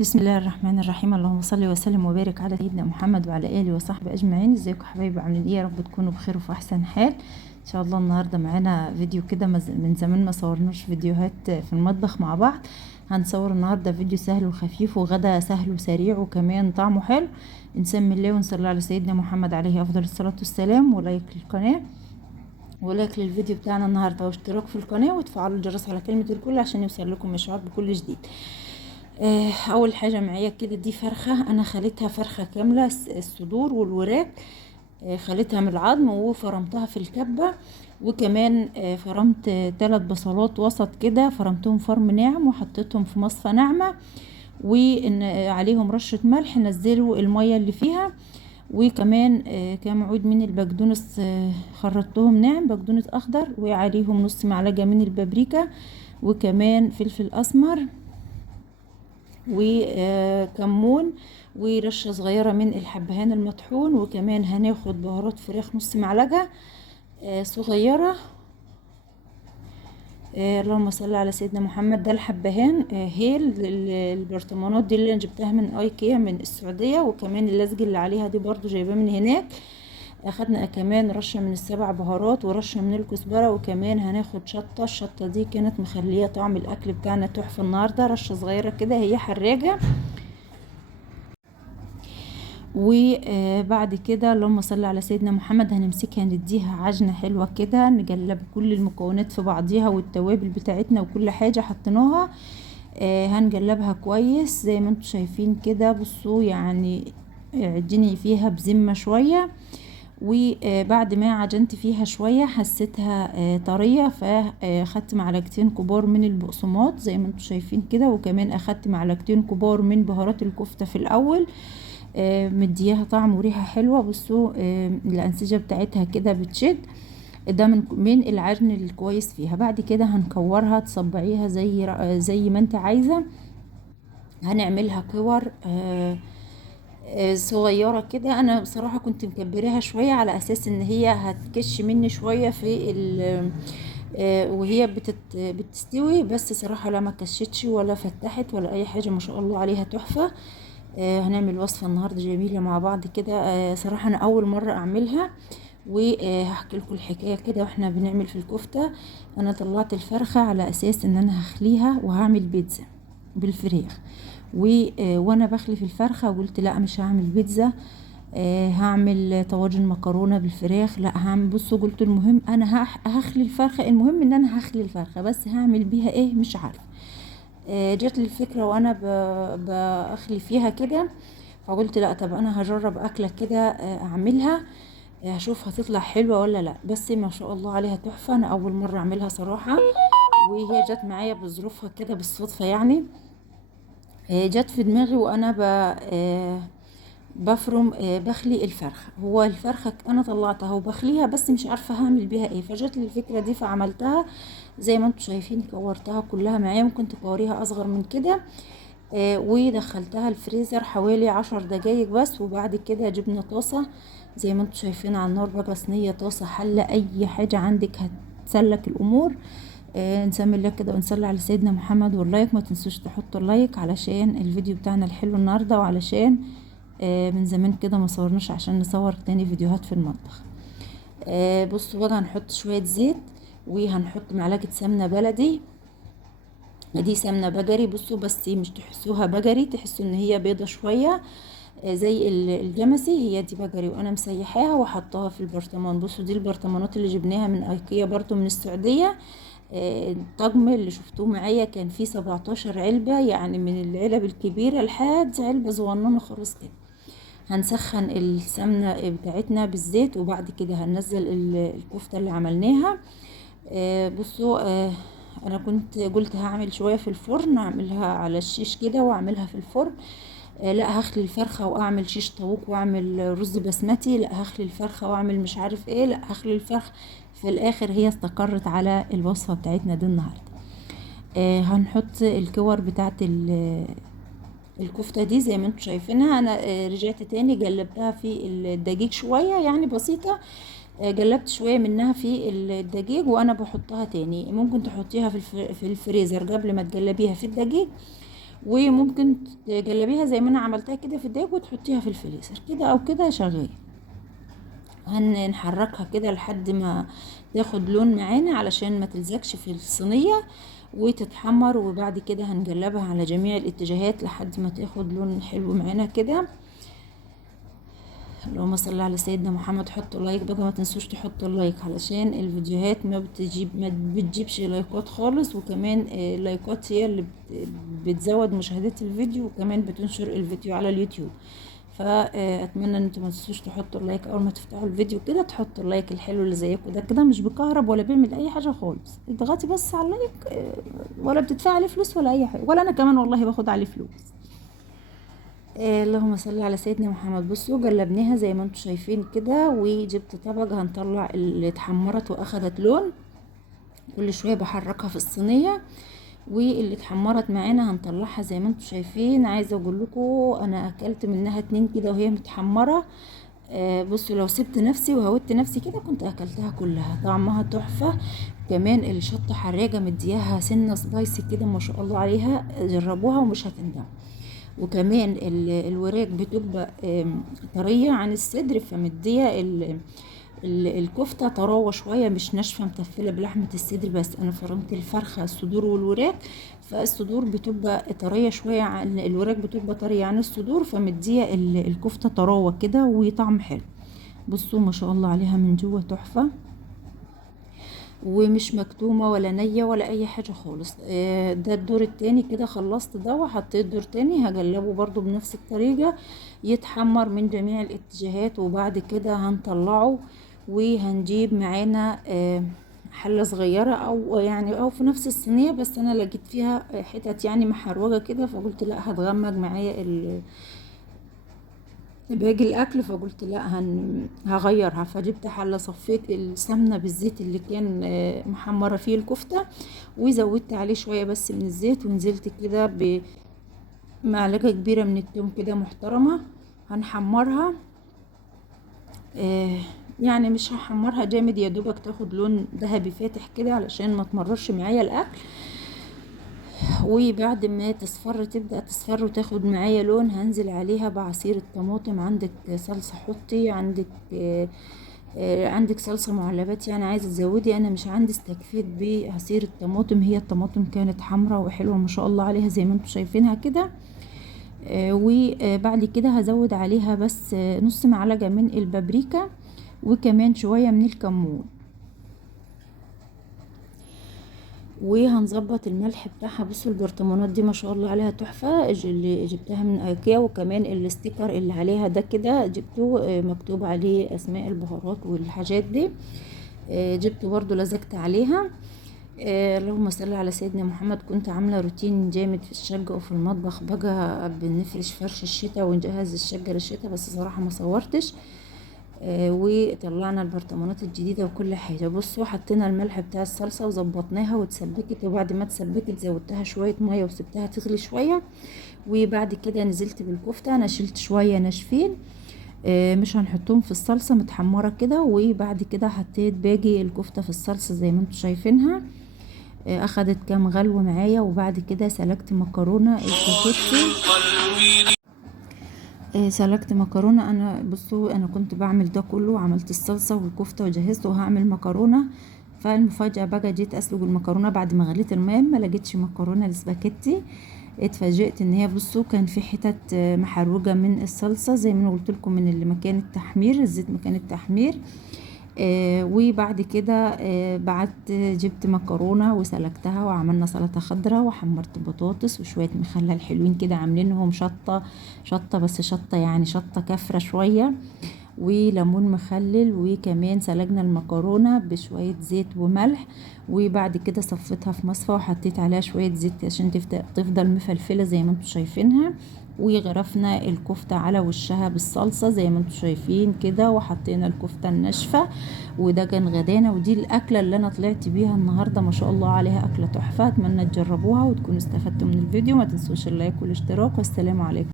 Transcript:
بسم الله الرحمن الرحيم. اللهم صل وسلم وبارك على سيدنا محمد وعلى اله وصحبه اجمعين. ازيكم حبايبي، عاملين ايه؟ يا رب تكونوا بخير وفي احسن حال ان شاء الله. النهارده معانا فيديو كده، من زمان ما صورناش فيديوهات في المطبخ مع بعض. هنصور النهارده فيديو سهل وخفيف وغدا سهل وسريع وكمان طعمه حلو. نسمي الله ونصلي على سيدنا محمد عليه افضل الصلاه والسلام. ولايك للقناه ولايك للفيديو بتاعنا النهارده واشتراك في القناه وتفعلوا الجرس على كلمه الكل عشان يوصل لكم اشعار بكل جديد. اول حاجه معايا كده دي فرخه، انا خليتها فرخه كامله، الصدور والوراك. خليتها من العظم وفرمتها في الكبه. وكمان فرمت 3 بصلات وسط كده، فرمتهم فرم ناعم وحطيتهم في مصفى ناعمه، وان عليهم رشه ملح نزلوا الميه اللي فيها. وكمان كام عود من البقدونس، خرطتهم ناعم بقدونس اخضر، وعليهم نص معلقه من البابريكا، وكمان فلفل اسمر وكمون ورشة صغيرة من الحبهان المطحون. وكمان هناخد بهارات فراخ نص معلقة صغيرة. اللهم صل على سيدنا محمد. ده الحبهان هيل، البرطمانات دي اللي انا جبتها من ايكيا من السعودية، وكمان اللزج اللي عليها دي برضو جايباه من هناك. اخدنا كمان رشة من السبع بهارات ورشة من الكزبرة، وكمان هناخد شطة. الشطة دي كانت مخلية طعم الاكل بتاعنا تحفة النهاردة، رشة صغيرة كده هي حراجة. وبعد كده اللهم صل على سيدنا محمد هنمسكها نديها عجنة حلوة كده، نقلب كل المكونات في بعضيها والتوابل بتاعتنا وكل حاجة حطيناها. هنقلبها كويس زي ما انتم شايفين كده. بصوا يعني عجني فيها بذمة شوية، وبعد ما عجنت فيها شوية حسيتها طرية، فاخدت معلقتين كبار من البقسماط زي ما انتم شايفين كده، وكمان اخدت معلقتين كبار من بهارات الكفتة في الاول. مدياها طعم وريحة حلوة. بصوا الأنسجة بتاعتها كده بتشد، ده من العجن الكويس فيها. بعد كده هنكورها تصبعيها زي ما انت عايزة. هنعملها كور صغيرة كده. انا بصراحة كنت مكبراها شوية على اساس ان هي هتكش مني شوية في وهي بتستوي، بس صراحة لا ما كشتش ولا فتحت ولا اي حاجة، ما شاء الله عليها تحفة. هنعمل وصفة النهاردة جميلة مع بعض كده. صراحة انا اول مرة اعملها، وهحكي لكم الحكاية كده. واحنا بنعمل في الكفتة، انا طلعت الفرخة على اساس ان انا هخليها وهعمل بيتزا بالفراخ. وانا بخلي في الفرخة وقلت لا مش هعمل بيتزا، هعمل طواجن مكرونة بالفراخ. لا هعمل، بصوا قلت المهم انا هخلي الفرخة، المهم ان انا هخلي الفرخة، بس هعمل بيها ايه مش عارفة. جات لي الفكرة وانا بخلي فيها كده، فقلت لا طب انا هجرب اكلة كده اعملها، هشوف هتطلع حلوة ولا لا. بس ما شاء الله عليها تحفة، انا اول مرة اعملها صراحة، وهي جت معايا بظروفها كده بالصدفة يعني. جت في دماغي وانا بفرم بخلي الفرخة. هو الفرخة انا طلعتها وبخليها بس مش عارفة هعمل بيها ايه، فجت لي الفكرة دي فعملتها زي ما انتم شايفين. كورتها كلها معايا، ممكن تكوريها اصغر من كده. ودخلتها الفريزر حوالي 10 دقايق بس. وبعد كده جبنا طاسة زي ما انتم شايفين على النار بقى، صينية، طاسة، حلة، اي حاجة عندك هتسلك الامور. نسمي الله كده ونصلي على سيدنا محمد. واللايك ما تنسوش تحطوا اللايك علشان الفيديو بتاعنا الحلو النهاردة، وعلشان من زمان كده ما صورناش عشان نصور تاني فيديوهات في المطبخ. بصوا بقى هنحط شوية زيت، وهنحط معلقة سمنة بلدي. دي سمنة بقري، بصوا بس مش تحسوها بقري، تحسوا ان هي بيضة شوية زي الجمسي. هي دي بقري، وانا مسيحاها وحطاها في البرطمان. بصوا دي البرطمانات اللي جبناها من ايكيا برضو من السعودية. الطقم اللي شفتوه معايا كان فيه 17 علبة، يعني من العلب الكبيرة لحد علبة صغننة خالص كده. هنسخن السمنة بتاعتنا بالزيت، وبعد كده هننزل الكفتة اللي عملناها. بصوا انا كنت قلت هعمل شوية في الفرن، اعملها على الشيش كده واعملها في الفرن. لا هخلي الفرخة واعمل شيش طاووق واعمل رز بسمتي، لا هخلي الفرخة واعمل مش عارف ايه، لا هخلي الفرخ. في الاخر هي استقرت على الوصفة بتاعتنا دي النهاردة. هنحط الكور بتاعت الكفتة دي زي ما انتم شايفينها. انا رجعت تاني قلبتها في الدقيق شوية يعني بسيطة. قلبت شوية منها في الدقيق وانا بحطها تاني. ممكن تحطيها في الفريزر قبل ما تقلبيها في الدقيق، وممكن تجلبيها زي ما انا عملتها كده في الدقيق وتحطيها في الفريزر كده او كده شغال. هنحركها كده لحد ما تاخد لون معانا علشان ما تلزقش في الصينية وتتحمر، وبعد كده هنجلبها على جميع الاتجاهات لحد ما تاخد لون حلو معانا كده. اللهم صل على سيدنا محمد. حطوا لايك بقى، ما تنسوش تحطوا اللايك علشان الفيديوهات ما بتجيبش لايكات خالص، وكمان اللايكات هي اللي بتزود مشاهدات الفيديو، وكمان بتنشر الفيديو على اليوتيوب. فاتمنى ان انتم ما تنسوش تحطوا اللايك اول ما تفتحوا الفيديو كده، تحطوا اللايك الحلو اللي زيكم ده كده، مش بكهرب ولا بيعمل اي حاجه خالص، اضغطي بس على اللايك، ولا بتدفعي عليه فلوس ولا اي حاجه، ولا انا كمان والله باخد عليه فلوس. اللهم صل على سيدنا محمد. بصوا جلبناها زي ما انتم شايفين كده، وجبت طبق هنطلع اللي اتحمرت واخدت لون، كل شويه بحركها في الصينيه، واللي اتحمرت معانا هنطلعها زي ما انتم شايفين. عايزه اقول لكم انا اكلت منها 2 كده وهي متحمره. بصوا لو سبت نفسي وهودت نفسي كده كنت اكلتها كلها، طعمها تحفه. كمان الشطه حراجه مدياها سنه سبايسي كده ما شاء الله عليها، جربوها ومش هتندموا. وكمان الوراك بتبقى طرية عن الصدر، فمدية الكفتة طراوة شوية، مش ناشفة متفلة بلحمة الصدر. بس انا فرمت الفرخة الصدور والوراك، فالصدور بتبقى طرية شوية عن الوراك، بتبقى طرية عن الصدور، فمدية الكفتة طراوة كده وطعم حلو. بصوا ما شاء الله عليها من جوه تحفة، ومش مكتومة ولا نية ولا اي حاجة خالص. ده الدور التاني كده، خلصت ده وحطيت دور تاني هجلبه برضو بنفس الطريقة، يتحمر من جميع الاتجاهات. وبعد كده هنطلعه وهنجيب معانا حلة صغيرة او في نفس الصينية، بس انا لقيت فيها حتت يعني محروجة كده، فقلت لا هتغمج معايا باقي الاكل، فقلت لا هغيرها. فجبت حله، صفيت السمنه بالزيت اللي كان محمره فيه الكفته، وزودت عليه شويه بس من الزيت، ونزلت كده بمعلقه كبيره من التوم كده محترمه. هنحمرها يعني مش هحمرها جامد، يا دوبك تاخد لون ذهبي فاتح كده علشان ما تمررش معايا الاكل. وبعد ما تبدأ تصفر وتاخد معايا لون، هنزل عليها بعصير الطماطم. عندك صلصة حطي، عندك صلصة معلبات يعني عايزة تزودي، انا مش عندي، استكفيت بعصير الطماطم. هي الطماطم كانت حمراء وحلوة ما شاء الله عليها زي ما انتم شايفينها كده. وبعد كده هزود عليها بس نص معلقة من البابريكا، وكمان شوية من الكمون، وهنظبط الملح بتاعها. بصوا البرطمانات دي ما شاء الله عليها تحفة، اللي جبتها من ايكيا، وكمان الستيكر اللي عليها ده كده جبته مكتوب عليه اسماء البهارات والحاجات دي، جبته برضو لزقت عليها. اللهم صل على سيدنا محمد. كنت عاملة روتين جامد في الشقة وفي المطبخ، بقى بنفرش فرش الشتاء ونجهز الشقة للشتاء، بس صراحة ما صورتش. وطلعنا البرطمانات الجديدة وكل حاجة. بصوا حطينا الملح بتاع الصلصة وظبطناها واتسبكت، وبعد ما اتسبكت زودتها شوية مية وسبتها تغلي شوية. وبعد كده نزلت بالكفتة، انا شلت شوية ناشفين مش هنحطهم في الصلصة، متحمرة كده. وبعد كده حطيت باقي الكفتة في الصلصة زي ما انتم شايفينها. اخدت كام غلوة معايا، وبعد كده سلقت مكرونة سلقت مكرونه. انا بصوا انا كنت بعمل ده كله، عملت الصلصه والكفته وجهزت وهعمل مكرونه. فالمفاجاه بقى جيت اسلق المكرونه بعد ما غليت الماء، ما لقيتش مكرونه السباكيتي. اتفاجئت ان هي بصوا كان في حتت محروجه من الصلصه، زي ما قلت لكم من اللي مكان التحمير، الزيت مكان التحمير. وبعد كده بعت جبت مكرونة وسلقتها، وعملنا سلطة خضراء، وحمرت بطاطس وشوية مخلل حلوين كده، عاملينهم شطة بس شطة يعني شطة كافرة شوية، وليمون مخلل. وكمان سلقنا المكرونة بشوية زيت وملح، وبعد كده صفيتها في مصفى وحطيت عليها شوية زيت عشان تفضل مفلفلة زي ما انتم شايفينها. وغرفنا الكفتة على وشها بالصلصة زي ما انتم شايفين كده، وحطينا الكفتة الناشفة. وده كان غدانا، ودي الأكلة اللي أنا طلعت بيها النهاردة ما شاء الله عليها، أكلة تحفة. أتمنى تجربوها وتكونوا استفدتوا من الفيديو. ما تنسوش اللايك والاشتراك، والسلام عليكم.